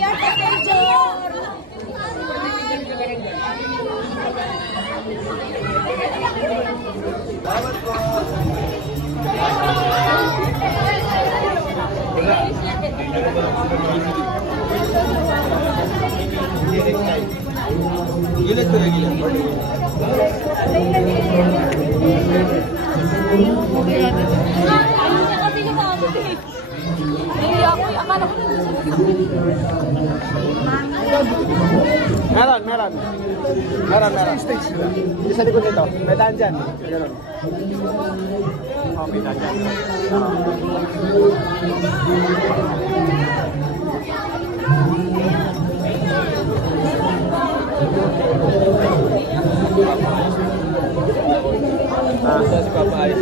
Mayor sa Major. Salamat po. Gilid ko na gilid. Meron. Isa likod nito. May daan dyan. Meron. Oh, may daan dyan. Saya suka Pak Ais.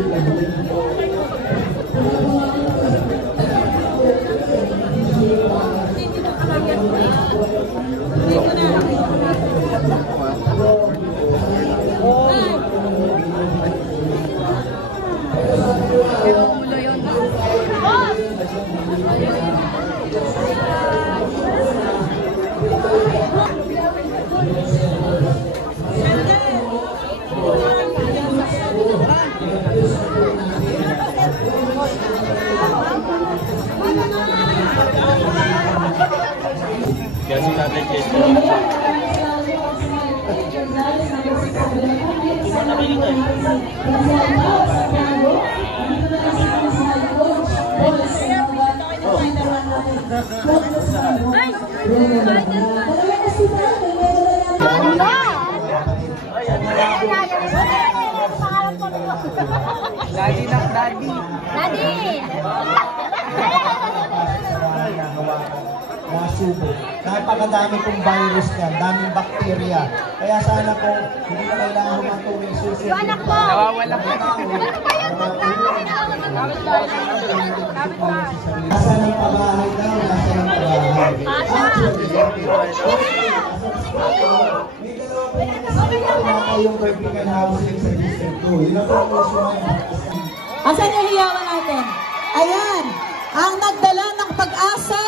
Kasi natin case ko. Daddy nak daddy. Daddy! Nasubo. Napakadami kong virus yan, daming bakterya. Kaya sana po, hindi na kailangan humatuloy susunod. Yung anak mo! Nawawala po. Nasa ng pabahay daw, nasa ng pabahay. May dalawa po yung vertical housing sa District 2. Yun ang po Asan yung hiyawan natin? Ayan, ang nagdala ng pag-asa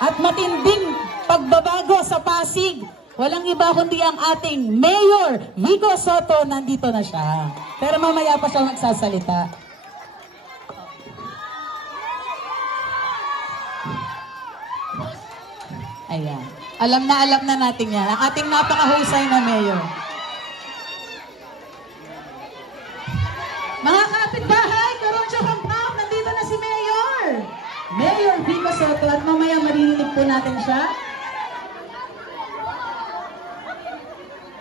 at matinding pagbabago sa Pasig. Walang iba kundi ang ating Mayor Vico Sotto. Nandito na siya. Pero mamaya pa siya magsasalita. Ayan. Alam na natin yan. Ang ating napakahusay na Mayor. Mga kapitbahay, Karoncho Compound, nandito na si Mayor. Mayor Vico Sotto, at mamaya maririnig po natin siya.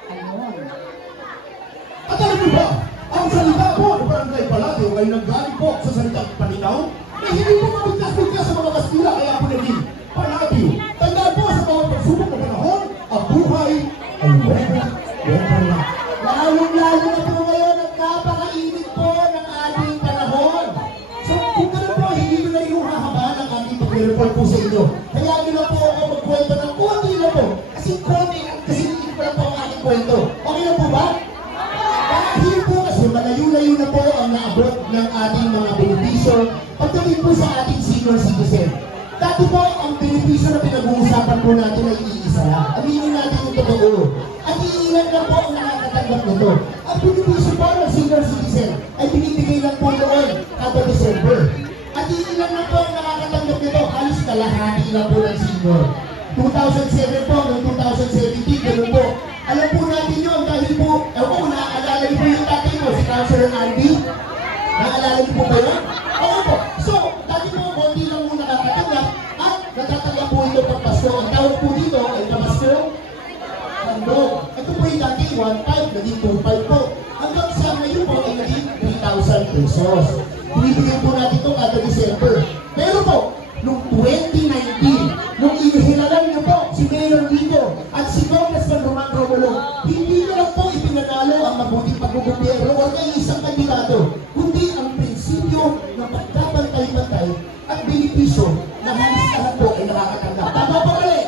Ayun. At alam niyo ba, ang salita po ng Barangay Palatio ay nanggaling po sa salitang panitaw na hindi po mabigkas-bigkas sa mga Kastila, kaya po naging Palatio. Tandaan po sa bawat pagsubok na panahon, ang buhay ay wala lang. Lalong-lalo na po ngayon at napakainit po ng ating panahon. So kung gano'n po, hindi nyo na yung hahabaan ang ating pag-report po sa inyo. Kaya nyo na po ako magkwento ng konti na po. Kasi konti lang, kasi hindi pa lang po ang ating kwento. Okay na po ba? Dahil po kasi malayo-layo na po ang naabot ng ating mga benepisyo pagdating po sa ating senior citizen. Dati po, ang benepisyo na pinag-uusapan po natin ay iisa lang. Aminin natin yung totoo. At iilan lang po ang nakakatanggap nito. Ang benepisyo po ng senior citizen ay binibigay lang po noon kada December. At iilan lang po ang nakakatanggap nito. Halos kalahati lang po ng senior. 2007 po, noong 2017, gano'n po. Alam po natin yun dahil po, naaalala niyo po yung tatay mo, si Councilor Andy? Naaalala niyo po ba yun? Oo po. So, dati po, konti lang muna nakakatanggap at natatanggap po ito pag Pasko. Ang tawag po dito ay Pasko. Handog. Ito po yung dati, 1.5, naging 2.5 po. Hanggang sa ngayon po ay naging 3,000 pesos. Binibigyan po natin ito kada December. Pero po, noong 2019, nung inihilalan niyo po si Mayor Vico at si Congressman Román Romulo, hindi nyo lang po ipinanalo ang mabuting paggugobyerno o kay isang kandidato, kundi ang prinsipyo ng pagkapantay-pantay at benepisyo na halos lahat po ay nakakatanggap. Tama po mali?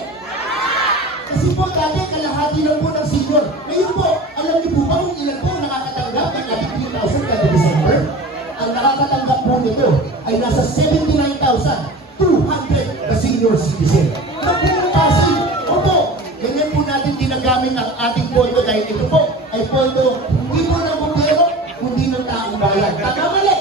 Kasi po dati kalahati lang po ng senior. Ngayon po, alam niyo po ba kung ilan po nakakatanggap ng ating 3,000 kada December? Ang nakakatanggap po nito ay nasa 79,200 na senior citizen. Na pumunta sa rin ang ating pondo dahil ito po ay pondo hindi po ng gobyerno, kundi ng taong bayan. Tama mali?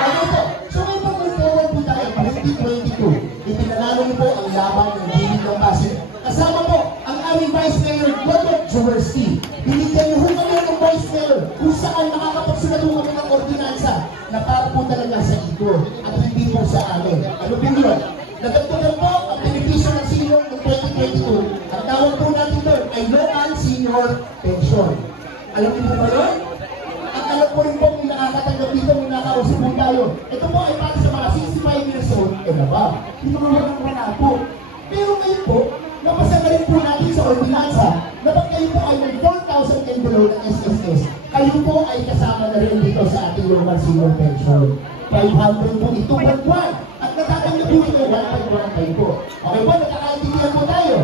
Ano po? So may pag-forward po tayo 2022. Ipinanalo niyo po ang laban ng Gilid ng Pasig. Kasama po ang aming Vice Mayor, Dr. Jaworski. Binigyan niyo kami ng Vice Mayor kung saan makakapagsulat kami ng ordinansa na para po talaga sa ito at hindi po sa amin. Ano po yun? Nagagdagan po ang benepisyo ng senior ng 2022. Ang tawag po natin doon ay local senior pension. Alam niyo po ba yun? Ang alam po rin po kung nakakatanggap dito, kung nakausap po tayo. Ito po ay para sa mga 65 years old and above. Yung mga walang po. Pero ngayon po, napasa na rin po natin sa ordinansa na pag kayo po ay may 4,000 and below ng SSS, kayo po ay kasama na rin dito sa ating local senior pension. 500 po ito buwan. At natatanggap po ito 1.1 po. Okay po, nakakaintindihan po tayo.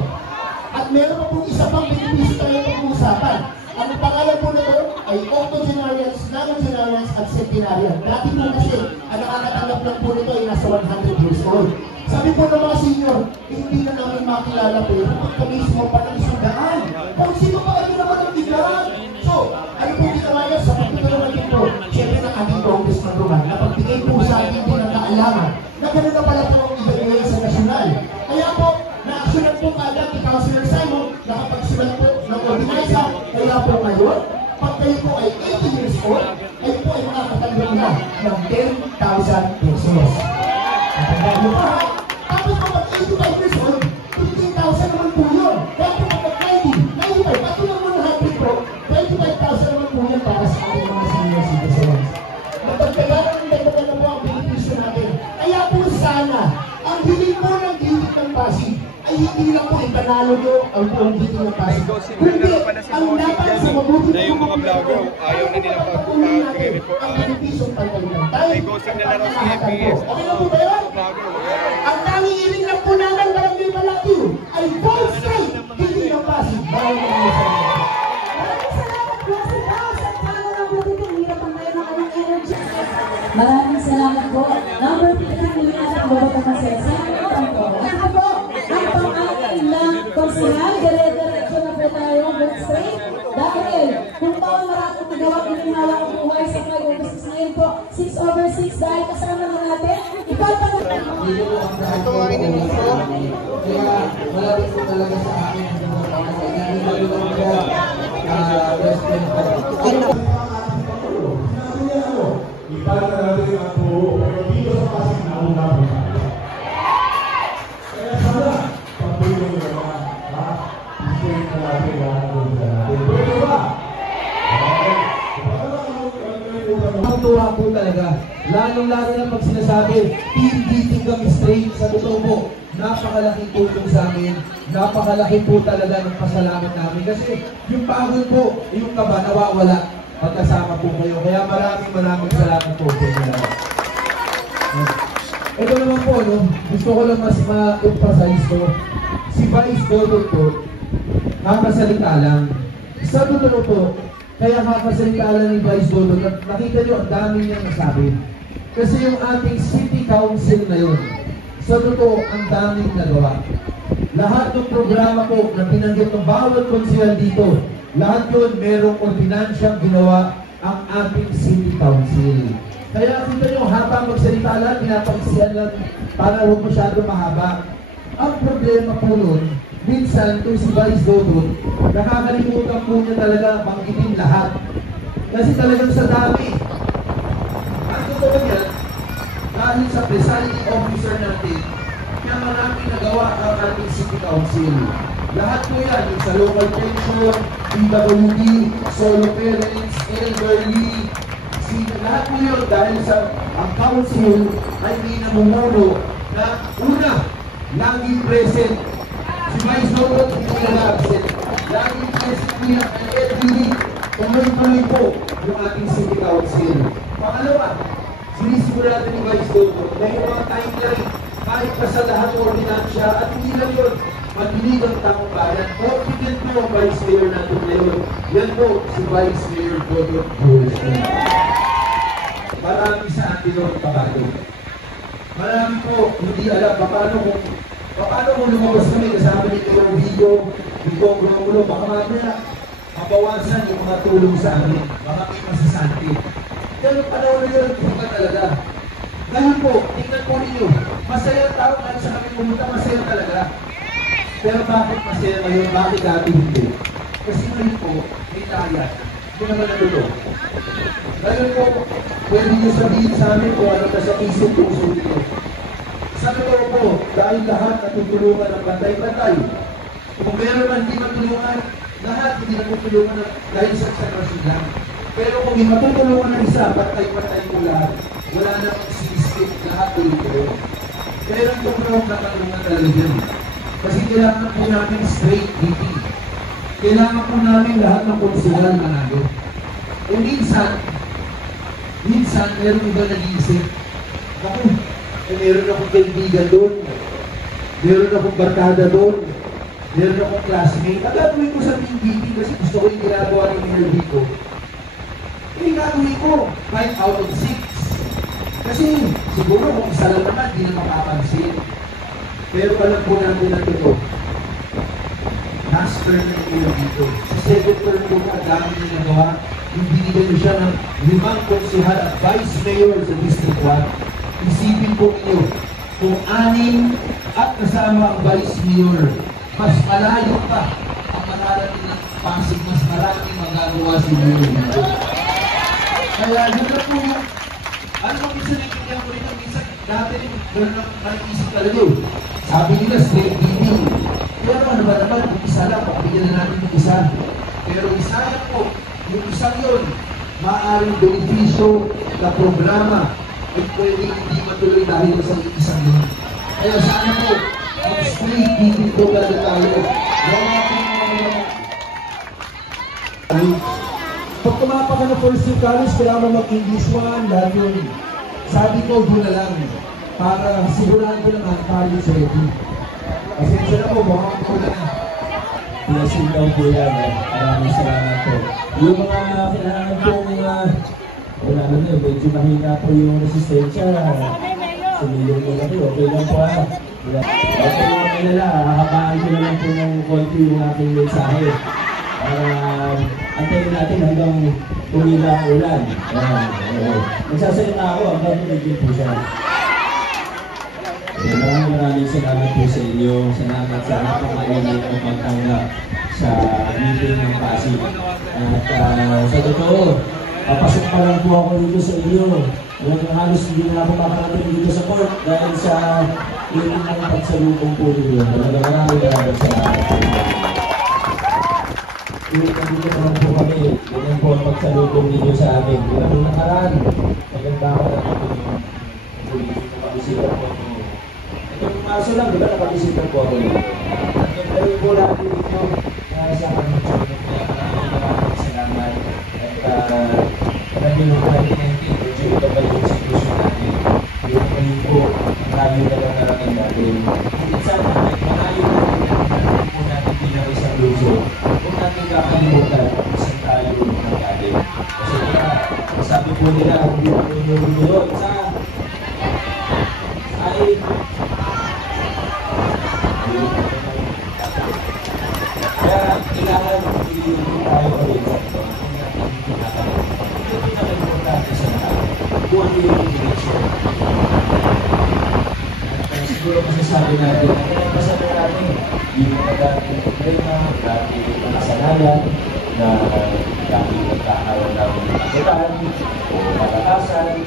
At meron pa po isa pang benepisyo tayo pag-uusapan. Ang pangalan po nito ay octogenarians, nonagenarians at centenarians. Dati po kasi, ang nakakatanggap lang po nito ay nasa 100 years old. Sabi po ng mga senior, hindi na namin makilala po yung pagkamismo pa ng sundaan. Kung sino pa kayo naman ang biglaan? So, ano po ginawa niya sa pagtutulungan dito? Siyempre ng ating congressman Roman, na pagbigay po sa ating din ang kaalaman na gano'n na pala po ang ibigay sa nasyonal. Kaya po, na-actionan po kaagad ni Councilor Simon, nakapagsulat po ng ordinansa. Kaya po ngayon, pag kayo po ay 80 years old, kayo po ay makakatanggap na ng 10,000 pesos. Natandaan mo pa, tapos kapag 85 years old, 15,000 naman po yun. Kaya po kapag 90, 95, at yun naman 100 po, 25,000 naman po yun para sa ating mga senior citizens. Napagkagalan ng dagdagan na po ang benepisyo natin. Kaya po sana, ang hiling mo ng Gilid ng Pasig ay hindi lang po ipanalo nyo ang buong Gilid ng Pasig. Kundi, ang dapat sa mabuti na yung mga vlogger, ayaw na nilang pag-report ang benepisyong pagkalitan. may ghosting na lang si FPS. Okay na po ba yun? Ang tanging hiling lang po namin Barangay Balatiw ay full straight Gilid ng Pasig. Maraming salamat. Maraming salamat po. Number 15 million at Bobo Masesa. Ito po, ang pangalan ng konsenal, dire-diretso na po tayo good straight. Dahil, kung taon maraming nagawa pininawa ang buhay sa pag-ubus ngayon po, 6/6 dahil kasama na natin. Ipagtanong Ito nga ininig ko. Kaya malapit po talaga sa akin. Ipalat na natin ang po, pero dito sa Pasig na una po. Kaya sana, pagpulong nyo naman, ha? I-share na natin ang pulong natin. Pwede ba? Tuwa po talaga. Lalong-lalo na pag sinasabi, team beating kami straight. Sa totoo po, napakalaking tulong sa amin. Napakalaki po talaga ng pasalamat namin. Kasi yung pagod po, yung kaba, nawawala. Pagkasama po kayo. Kaya maraming salamat po sa inyo. Ito naman po, no? Gusto ko lang mas ma-emphasize ko. Si Vice Dodo po, kakasalita lang. Sa totoo po, kaya kakasalita lang ni Vice Dodo, nakita nyo ang dami niyang nasabi. Kasi yung ating City Council na yun, sa totoo, ang daming nagawa. Lahat ng programa po na pinanggit ng bawat konsehal dito, lahat yun merong ordinansyang ginawa ang ating City Council. Kaya kita nyo, habang magsalita lang, pinapaisihan lang para huwag masyado mahaba. Ang problema po nun, minsan kung si Vice Dodo, nakakalimutan po niya talaga banggitin lahat. Kasi talagang sa dami. Ang totoo niya, dahil sa presiding officer natin, kaya maraming nagawa ang ating City Council. Lahat po yan, yung sa local pension, PWD, solo parents, elderly, lahat po yun dahil sa ang council ay may namumuno na una, laging present. Si Vice Dodo, hindi na absent. Laging present niya ang every tuloy-tuloy po yung ating City Council. Pangalawa, sinisigurado ni Vice Dodo na yung mga timeline kahit pa sa lahat ng ordinansya at hindi lang yun, madilig ang taong bayan. Confident po ang Vice Mayor natin ngayon. Yan po si Vice Mayor Dodo Julesco. Marami sa atin yung pagbago. Marami po hindi alam paano kung lumabas kami kasama nito yung video Ikaw, Romulo, baka mamaya mabawasan yung mga tulong sa amin. Baka may masasanti. Pero panahon na yun, ito talaga. Ngayon po, tingnan po ninyo, masaya ang tao kahit sa kami pumunta, masaya talaga. Pero bakit masaya ngayon? Bakit dati hindi? Kasi ngayon po, may kaya. Hindi naman natuto. Ngayon po, pwede nyo sabihin sa amin kung ano na sa isip-puso nyo. Sa totoo po, dahil lahat natutulungan ng bantay-bantay. Kung meron man hindi matulungan, lahat hindi natutulungan dahil sa observasyon lang. Pero kung may matutulungan ng isa, bantay-bantay mo lahat, wala na mag-sistem, lahat tuloy-tuloy. Pero ito po ang katanungan talaga dyan. Kasi kailangan po namin straight DP. Kailangan po namin lahat ng konsugal manalo. E minsan, meron iba nag-iisip. Ako, meron akong kaibigan doon. Meron akong barkada doon. Meron akong classmate. At gagawin ko sa DP kasi gusto ko yung ginagawa ng interview ko. Gagawin ko 5 out of 6. Kasi siguro kung isa lang naman, di na makapansin. Pero alam po natin na ito. Last term na ito dito. Sa second term po ang dami niya nagawa. Yung binigyan siya ng 5 konsihal at vice mayor sa District 1. Isipin po niyo, kung 6 at kasama ang vice mayor, mas malayo pa ang mararating ng Pasig, mas maraming magagawa si mayor dito. Kaya yun na po yung ano mo minsan nagkikita ko rin ang minsan dati gano'n ang naisip talaga yun. Sabi nila straight DP. Pero ano ba naman, kung isa lang, pakabigyan na natin yung isa. Pero isa yan po, yung isang yun, maaaring benepisyo na programa ay pwede hindi matuloy dahil sa isang yun. Kaya sana po, ang straight DP po talaga tayo. Pag kumapa ka na first year college, kailangan mo mag-English 1, lahat yun. Sabi ko, doon na lang. Para sigurahan ko naman, college ready. Pasensya na po, baka ko na. Blessing daw po yan. Maraming salamat po. Yung mga kailangan pong wala na yun, medyo mahina po yung resistensya. Sumilong mo na po, okay lang po ha. Okay lang po nila, hahabaan ko na lang po ng konti yung aking mensahe. Antayin natin hanggang tumila ang ulan. Magsasalita ako hanggang tumigil po siya. Maraming salamat po sa inyo. Salamat sa napakainit o pagtanggap sa meeting ng Pasig. At sa totoo, papasok pa lang po ako dito sa inyo. Halos hindi na ako makakarating dito sa court dahil sa meeting ng pagsalubong po dito. Maraming salamat. Dito naman po kami, ganyan po ang pagsalubong ninyo sa amin. Ang nakaraan, maganda ko na kami nakabisita po. Itong Marso lang, di ba nakabisita po ako dito? Ang ganda po natin dito sa kanyang maraming salamat. At nabilog natin natin, medyo iba ba yung institusyon natin. Yung ngayon po, marami na lang narating natin. Minsan, marami po natin bilang isang luso. Kung natin kakalimutan, isang tayo ng galing. Kasi sabi po nila, hindi po yun sa ay kaya kailangan hindi tayo ulit sa ito. Yung pinaka-importante sa lahat, kung ano yung direction. At siguro masasabi natin, masasabi natin, yung mga dating problema, dating kasalanan, na dating magkakaroon ng kagutan o malakasan,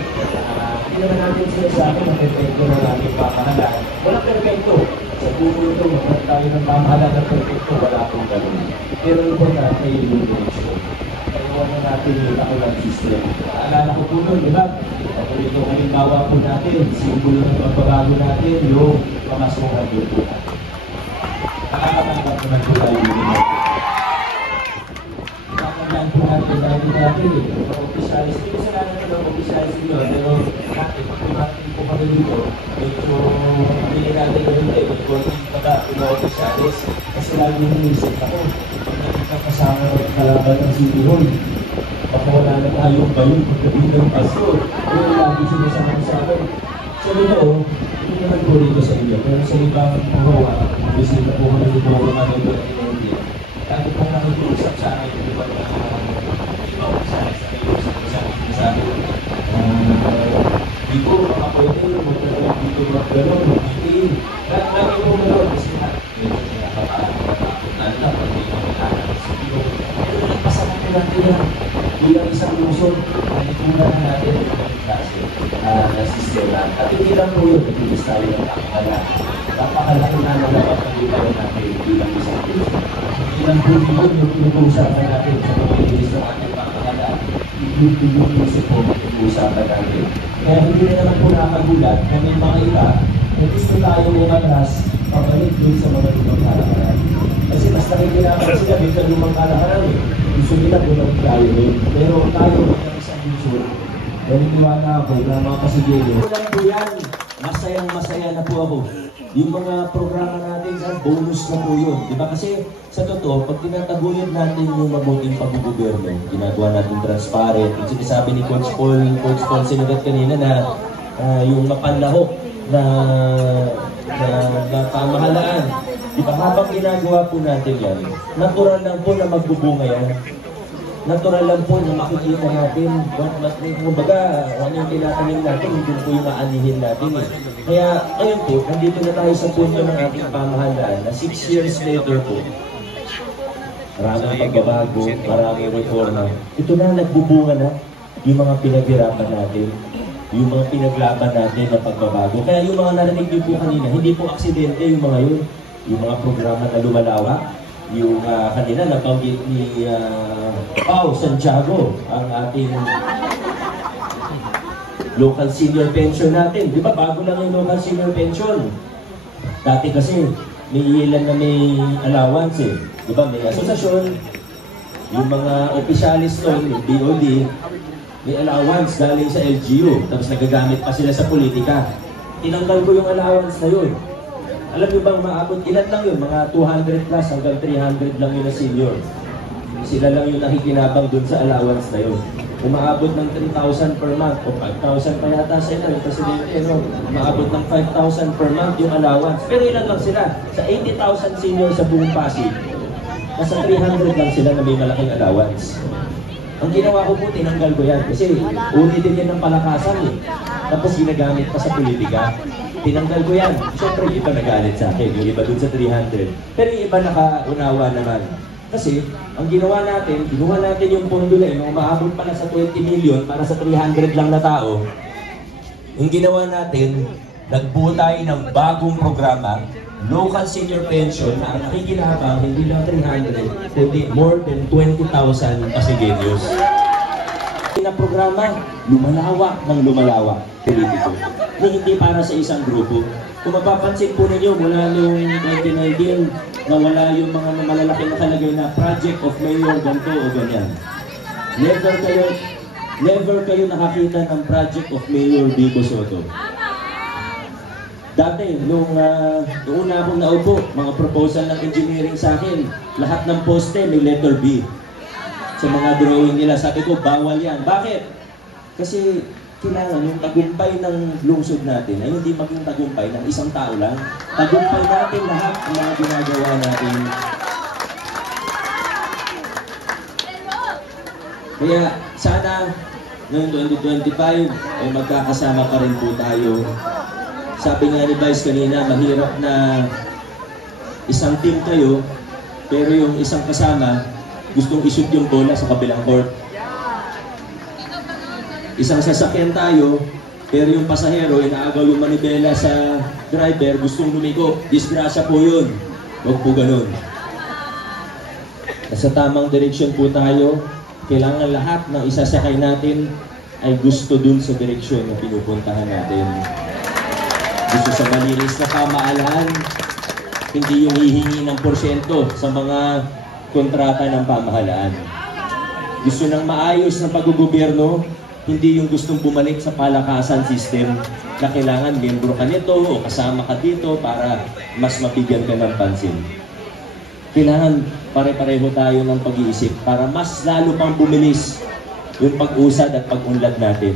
hindi naman natin sinasabi na perfecto na natin pamahalaan. Walang perfecto. Sa puso ito, magkaroon tayo ng pamahalaan na perfecto, wala akong ganun. Pero importante yung direction. Kaya na natin yung nakulang system. Naalala ko po nun, di ba? Ako ito halimbawa po natin, simbolo ng pagbabago natin, yung pamasukan yun po natin. Nakakatanggap naman po tayo yun. Nakakatanggap po natin dahil natin, mga opisyalis. Hindi ko salamat na mga opisyalis nyo, pero natin, pag-imatin po kami dito, medyo hindi natin gawin tayo, may konting pata, mga opisyalis. Kasi lagi nilisip ako, pag nakikasama ng kalaban ng City Hall, baka wala na tayong bayong pagdating ng pastor. Pero lagi sinasama sa akin. Sa totoo, hindi naman po rito sa inyo. Pero sa ibang pagawa, bisita po kami dito ng mga nito ng India. lalo na pag may mga pero nagpasama ko natin yan bilang isang lungsod na itunan natin ang klase na sistema. At hindi lang po yun, nagigis tayo ng napakalaki na nalapat ng ibaw natin bilang isang lungsod. Hindi lang po yun yung pinag-uusapan natin sa pagigis ng ating pangkalaan. Yung lungsod po pinag-uusapan natin. Kaya hindi na naman po nakagulat na may mga iba na gusto tayo umatras pabalik dun sa mga lumang kalakaran. Kasi mas nakikinapan sila dun sa lumang kalakaran eh. Gusto nila bumalik tayo dun. Pero tayo ng isang lungsod, naniniwala ako na mga kasigilo. Lang po yan, masayang-masaya na po ako. Yung mga programa natin, bonus na po yun. Diba kasi sa totoo, pag tinataguyod natin yung mabuting pag-gobyerno, ginagawa natin transparent, yung sinasabi ni Coach Paul sinagat kanina na yung mapanlahok na pamahalaan. Diba habang ginagawa po natin yan, natural lang po na magbubunga yan. Natural lang po na makikita natin, kumbaga, ano yung tinatanim natin, hindi po yung maanihin natin eh. Kaya, ayun po, nandito na tayo sa punto ng ating pamahalaan na 6 years later po, maraming pagbabago, maraming reforma. Ito na, nagbubunga na yung mga pinaghirapan natin, yung mga pinaglaban natin na pagbabago. Kaya yung mga narinig niyo po kanina, hindi po aksidente yung mga yun, yung mga programa na lumalawak, yung kanina nabanggit ni Pao Santiago, ang ating local senior pension natin. Di ba bago lang yung local senior pension? Dati kasi may ilan na may allowance eh. Di ba may asosasyon, yung mga opisyalis nun, yung DOD, may allowance galing sa LGU, tapos nagagamit pa sila sa politika. Tinanggal ko yung allowance na yun. Alam niyo bang maabot, ilan lang yun? Mga 200 plus hanggang 300 lang yun na senior. Sila lang yung nakikinabang dun sa allowance na yun. Umaabot ng 3,000 per month o 5,000 pa yata sa ito, yung presidente, no? Umaabot ng 5,000 per month yung allowance. Pero ilan lang sila? Sa 80,000 senior sa buong Pasig, nasa 300 lang sila na may malaking allowance. Ang ginawa ko po, tinanggal ko yan. Kasi ulitin yan ng palakasan eh. Tapos ginagamit pa sa politika. Tinanggal ko yan. Siyempre, iba nagalit sa akin. Yung iba dun sa 300. Pero yung iba nakaunawa naman. Kasi, ang ginawa natin yung pondo na yun, umaabot pa na sa 20 million para sa 300 lang na tao. Yung ginawa natin, nagbuo tayo ng bagong programa, local senior pension, na ang nakikinabang hindi lang 300, kundi more than 20,000 Pasigueños. Na programa, lumalawak ng lumalawak politiko. Hindi para sa isang grupo. Kung mapapansin po ninyo, mula noong 2019, nawala yung mga malalaki na kalagay na project of mayor ganito o ganyan. Never kayo nakakita ng project of Mayor Vico Soto. Dati, nung una akong naupo, mga proposal ng engineering sa akin, lahat ng poste may letter B. Sa mga drawing nila, sabi ko, bawal yan. Bakit? Kasi kailangan yung tagumpay ng lungsod natin ay hindi maging tagumpay ng isang tao lang. Tagumpay natin lahat ang mga ginagawa natin. Kaya sana noong 2025 ay magkakasama pa rin po tayo. Sabi nga ni Vice kanina, mahirap na isang team kayo, pero yung isang kasama, gustong ishoot yung bola sa kabilang court. Isang sasakyan tayo, pero yung pasahero, inaagaw yung manibela sa driver, gustong lumiko. Disgrasya po yun. Huwag po ganun. Nasa tamang direksyon po tayo. Kailangan lahat ng isasakay natin ay gusto dun sa direksyon na pinupuntahan natin. Gusto sa malinis na pamahalaan, hindi yung hihingi ng porsyento sa mga kontrata ng pamahalaan. Gusto ng maayos na pag-gobyerno, hindi yung gustong bumalik sa palakasan system na kailangan membro ka nito o kasama ka dito para mas mabigyan ka ng pansin. Kailangan pare-pareho tayo ng pag-iisip para mas lalo pang bumilis yung pag-usad at pag-unlad natin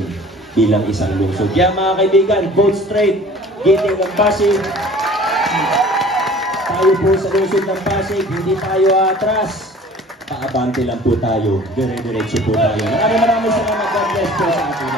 bilang isang lungsod. Kaya mga kaibigan, vote straight, Giting ng Pasig. Tayo po sa lungsod ng Pasig, hindi tayo atras. Paabante lang po tayo, dire-diretso po tayo. Maraming salamat. God bless po sa atin.